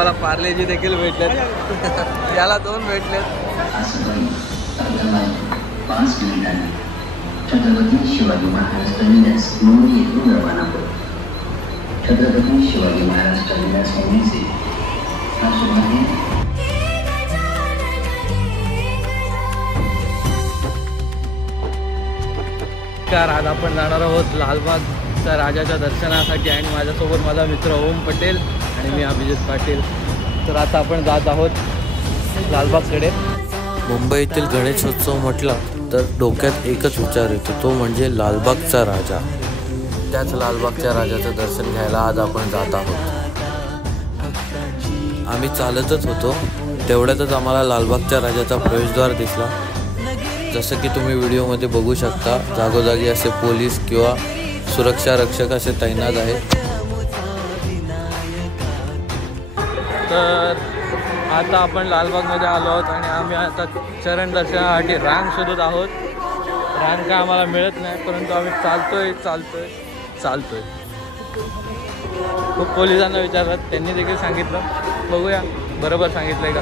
आम्हाला पार्लेजी देखील भेटलेत याला 2 भेटलेत. छत्रपती शिवाजी महाराज टर्मिनस मुंबई येथून रवाना होतो. छत्रपती शिवाजी महाराज टर्मिनस मुंबई से हा सुमारे आज आपण जाणार आहोत लालबागच्या राजाच्या दर्शनासाठी आणि माझ्यासोबत माझा मित्र ओम पटेल आणि मी अभिजित पाटील. तर आता आपण जात आहोत लालबागकडे. मुंबईतील गणेशोत्सव म्हटला तर डोक्यात एकच विचार येतो, तो म्हणजे लालबागचा राजा. त्याच लालबागच्या राजाचं दर्शन घ्यायला आज आपण जात आहोत. आम्ही चालतच होतो, तेवढ्यातच आम्हाला लालबागच्या राजाचा प्रवेशद्वार दिसला. जसं की तुम्ही व्हिडिओमध्ये बघू शकता, जागोजागी असे पोलीस किंवा सुरक्षा रक्षक असे तैनात आहेत. तर आता आपण लालबागमध्ये आलो आहोत आणि आम्ही आता चरण दर्शनासाठी रांग शोधत आहोत. रांग काय आम्हाला मिळत नाही, परंतु आम्ही चालतोय. खूप पोलिसांना विचारलं, त्यांनी देखील सांगितलं, बघूया बरोबर सांगितलंय का.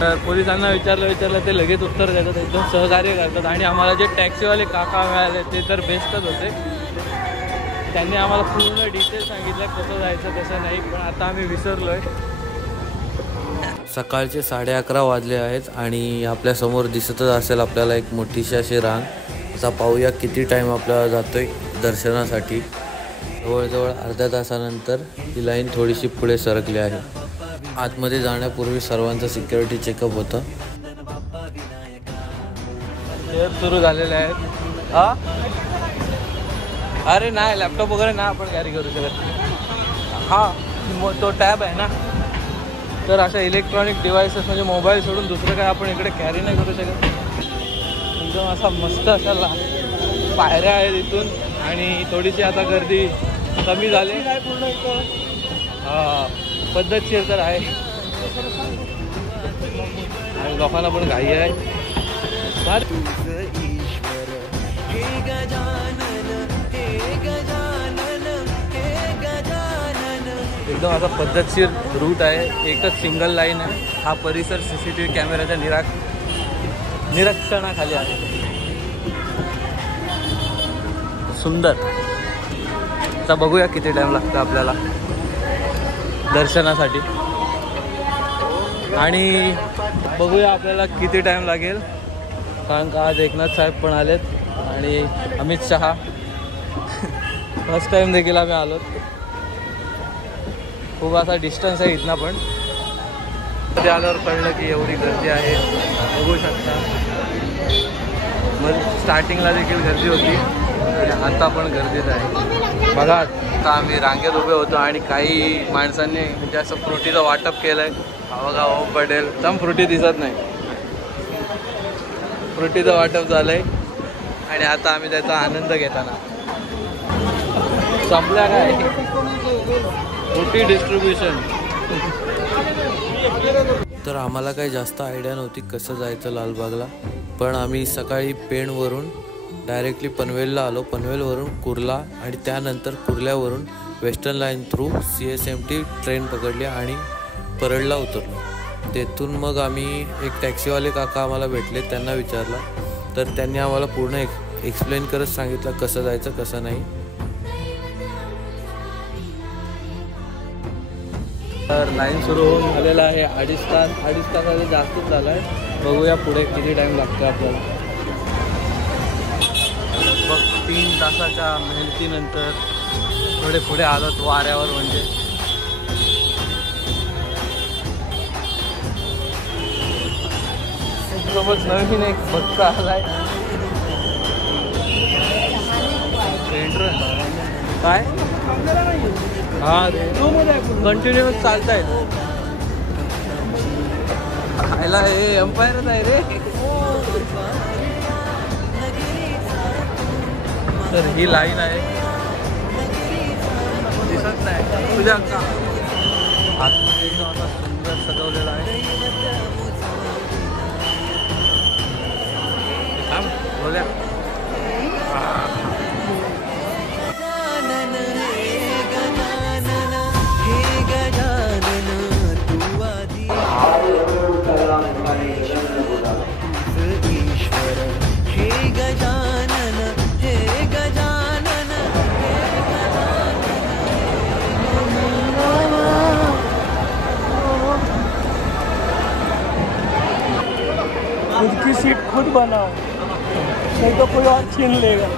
तर पोलिसांना विचारलं ते लगेच उत्तर देतात, एकदम सहकार्य करतात. आणि आम्हाला जे टॅक्सीवाले काका मिळाले ते तर बेस्टच होते. त्यांनी आम्हाला पूर्ण डिटेल सांगितलं कसं जायचं कसं नाही, पण आता आम्ही विसरलोय. सकाळचे 11:30 वाजले आहेत आणि आपल्यासमोर दिसतच असेल आपल्याला एक मोठीशी अशी रांग. आता पाहूया किती टाईम आपल्याला जातोय दर्शनासाठी. जवळजवळ अर्ध्या तासानंतर ही लाईन थोडीशी पुढे सरकली आहे. आतमध्ये जाण्यापूर्वी सर्वांचं सिक्युरिटी चेकअप होतं. सुरू झालेले आहेत. अरे नाही, लॅपटॉप वगैरे नाही आपण कॅरी करू शकत. तो टॅब आहे ना, तर अशा इलेक्ट्रॉनिक डिव्हायसेस म्हणजे मोबाईल सोडून दुसरं काय आपण इकडे कॅरी नाही करू शकत. एकदम असा मस्त अशा पायऱ्या आहेत इथून आणि थोडीशी आता गर्दी कमी झाली. पद्धतशीर तर आहे आणि लोकांना पण घाई आहे. एकदम असा पद्धतशीर रूट आहे, एकच सिंगल लाईन आहे. हा परिसर CCTV कॅमेऱ्याच्या निरीक्षणाखाली आहे. सुंदर. आता बघूया किती टाइम लागतो आपल्याला दर्शनासाठी आणि बघूया आपल्याला किती टाइम लागेल, कारण का आज एकनाथ साहेब पण आलेत आणि अमित शहा फर्स्ट टाइम देखील आम्ही आलो. खूप असा डिस्टन्स आहे इथनं, पण मध्ये आल्यावर कळलं की एवढी गर्दी आहे. बघू शकता, मग स्टार्टिंगला देखील गर्दी होती आणि आता पण गर्दीत आहे. बघा, आता आम्ही रांगेत उभे होतो आणि काही माणसांनी म्हणजे असं फ्रुटीचं वाटप केलं आहे. बघा ओम पटेल, एकदम फ्रुटी दिसत नाही, फ्रुटीचं वाटप झालं आहे आणि आता आम्ही त्याचा आनंद घेताना संपल्या काय फ्रुटी डिस्ट्रीब्युशन. तर आम्हाला काही जास्त आयडिया नव्हती कसं जायचं लालबागला, पण आम्ही सकाळी पेणवरून डायरेक्टली पनवेलला आलो. पनवेलवरून कुर्ला आणि त्यानंतर कुर्ल्यावरून western line through CSMT train पकडली आणि परळला उतरलो. तेथून मग आम्ही एक टॅक्सीवाले काका आम्हाला भेटले, त्यांना विचारला तर त्यांनी आम्हाला पूर्ण एक्सप्लेन करत सांगितलं कसं जायचं कसं नाही. तर लाईन सुरू होऊन झालेला आहे. 2.5 तासाचा जास्तच झाला आहे. बघूया पुढे किती टाईम लागतो आपल्याला. बघ 3 तासाच्या मेहनतीनंतर थोडे पुढे आलोत वाऱ्यावर. म्हणजे सोबत नवीन एक भक्त आलाय. काय कंटिन्युअस चालताय. खायला हे एम्पायरच आहे रे. तर ही लाईन आहे, दिसत नाही तुझ्या का आतमध्ये एकदम असा सुंदर सजवलेला आहे. बोल्या बनाओ, नहीं तो कोई और छीन लेगा।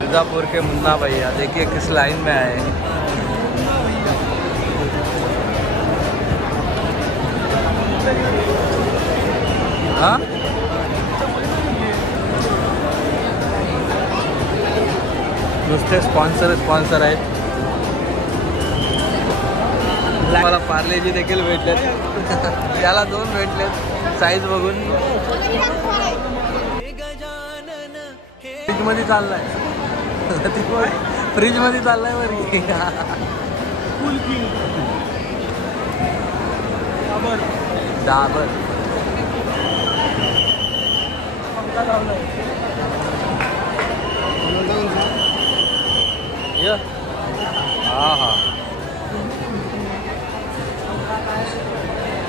मिर्जापुर के मुन्ना भैया देखिए किस लाइन में आए हैं। हाँ नुसते स्पॉन्सर आहेत। मला पार्लेजी देखील भेटलेत याला 2 भेटलेत साईज बघून। फ्रीज मध्ये चाललाय फ्रीज मध्ये चाललाय वरी डाबर हा हा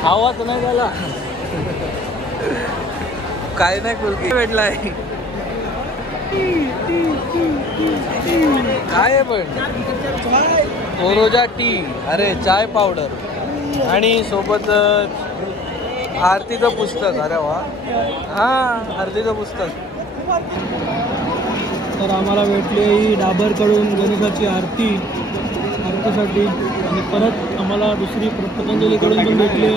आवाज नाही झाला काय नाही कुलकी भेटलाय काय आहे पण ओरोजा टी अरे चाय पावडर आणि सोबत आरतीचं पुस्तक। अरे वा हा आरतीचं पुस्तक। तर आम्हाला भेटली ही डाबरकडून गणेशाची आरतीसाठी आणि परत आम्हाला दुसरी पतंजलीकडून पण भेटली।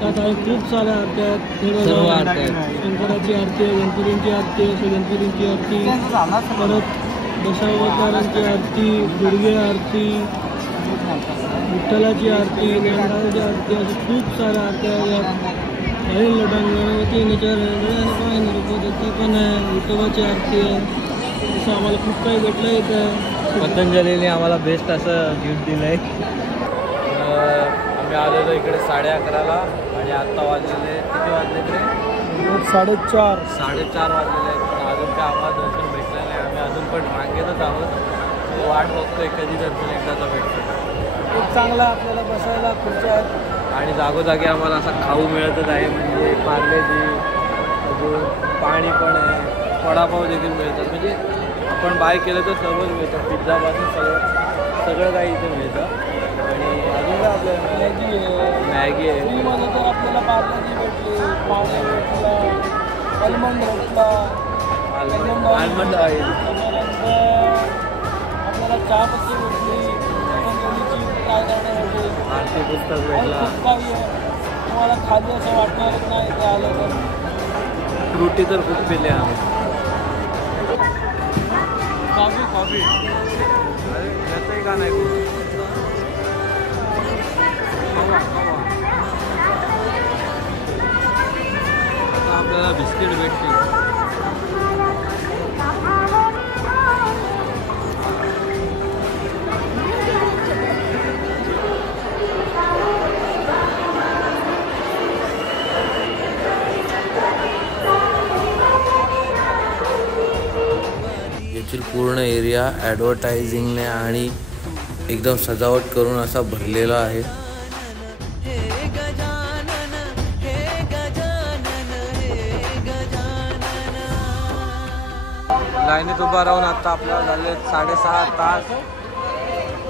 त्यात खूप साऱ्या आरत्या आहेत। शंकराची आरती आहे, गणपतींची आरती आहे, श्री गणपतींची आरती, परत दशावतारांची आरती, दुर्गे आरती, विठ्ठलाची आरती, ज्ञानदानाची आरती, अशी खूप साऱ्या आरत्या आहेत। लढण गणपती गणपती पण आहे, विठोबाची आरती आहे। असं आम्हाला खूप काही भेटलं इथं। पतंजलीने आम्हाला बेस्ट असं गिफ्ट दिलं आहे। आम्ही आलेलो इकडे 11:30ला आणि आत्ता वाजलेले किती वाजले तरी 4:30 वाजलेले आहेत। पण अजून काय आम्हाला दर्शन भेटलं नाही। आम्ही अजून पण रांगेतच आहोत, वाट बघतोय कधी दर्शन एकदाचा भेटतो। खूप चांगला आपल्याला बसायला खुर्च्या आहेत आणि जागोजागी आम्हाला असा खाऊ मिळतच आहे, म्हणजे पार्लेजी, अजून पाणी पण आहे, वडापाव देखील मिळतात। म्हणजे आपण बाय केलं तर सर्वच मिळतं, पिझ्झापासून सगळं काही इथे मिळतं। आणि अजून काय आपल्याला मॅगी आहे फ्रीमध्ये तर आपल्याला पार्लेजी भेटली, पाणी भेटला, आल्मंड भेटला, आल्मंड ऑइल, आपल्याला चहापत्ती भेटली, पतंजलीची काय भेटली, आरती पुस्तक भेटला। खूप काही आहे, तुम्हाला खाली असं वाटणारच नाही ते आलं तर। फ्रुटी तर खूप पिले आम्ही। कॉफी अरे याचंही का नाही आता आपल्याला बिस्किट भेटते। येथील पूर्ण एरिया ॲडव्हर्टायझिंगने आणि एकदम सजावट करून असा भरलेला आहे। लाईनीत उभा राहून आता आपल्याला झाले 6.5 तास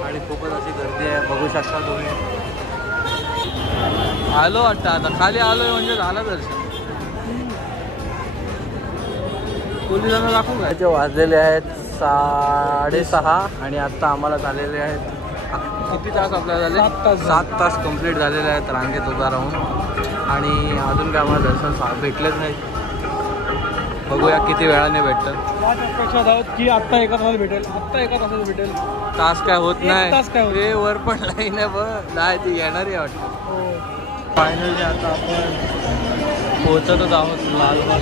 आणि खूपच अशी गर्दी आहे, बघू शकता तुम्ही। आलो वाटतं आता खाली आलोय म्हणजे झालं दर्शन। पोलिसांना दाखवू का? ते वाजलेले आहेत 6:30 आणि आत्ता आम्हाला झालेले आहेत किती तास आपल्याला झाले? 7 तास कंप्लीट झालेले आहेत रांगेत उभा राहून आणि अजून काय आम्हाला दर्शन भेटलेच नाही। बघूया किती वेळाने भेटतं। अपेक्षात आहोत की आत्ता एका तासात भेटेल, भेटेल। तास काय होत नाही, तास काय होत ते वर पण लाईन आहे बघ, नाही ती येणारी वाटतं। फायनली आता आपण पोहोचतच आहोत लालबाग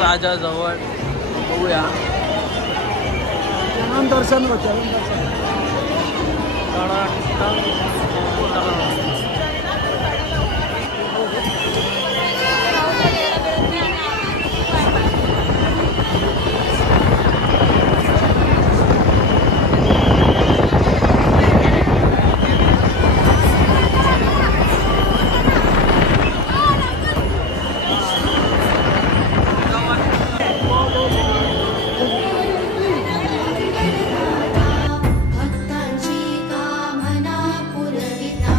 राजाजवळ। बघूया दर्शन भक्तांची कामना पुरविता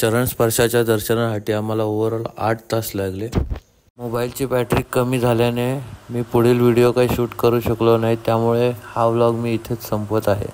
चरण स्पर्शाच्या दर्शनासाठी आम्हाला ओव्हरऑल 8 तास लागले. मोबाईलची बॅटरी कमी झाल्याने मी पुढील व्हिडिओ काही शूट करू शकलो नाही, त्यामुळे हा व्लॉग मी इथेच संपवत आहे.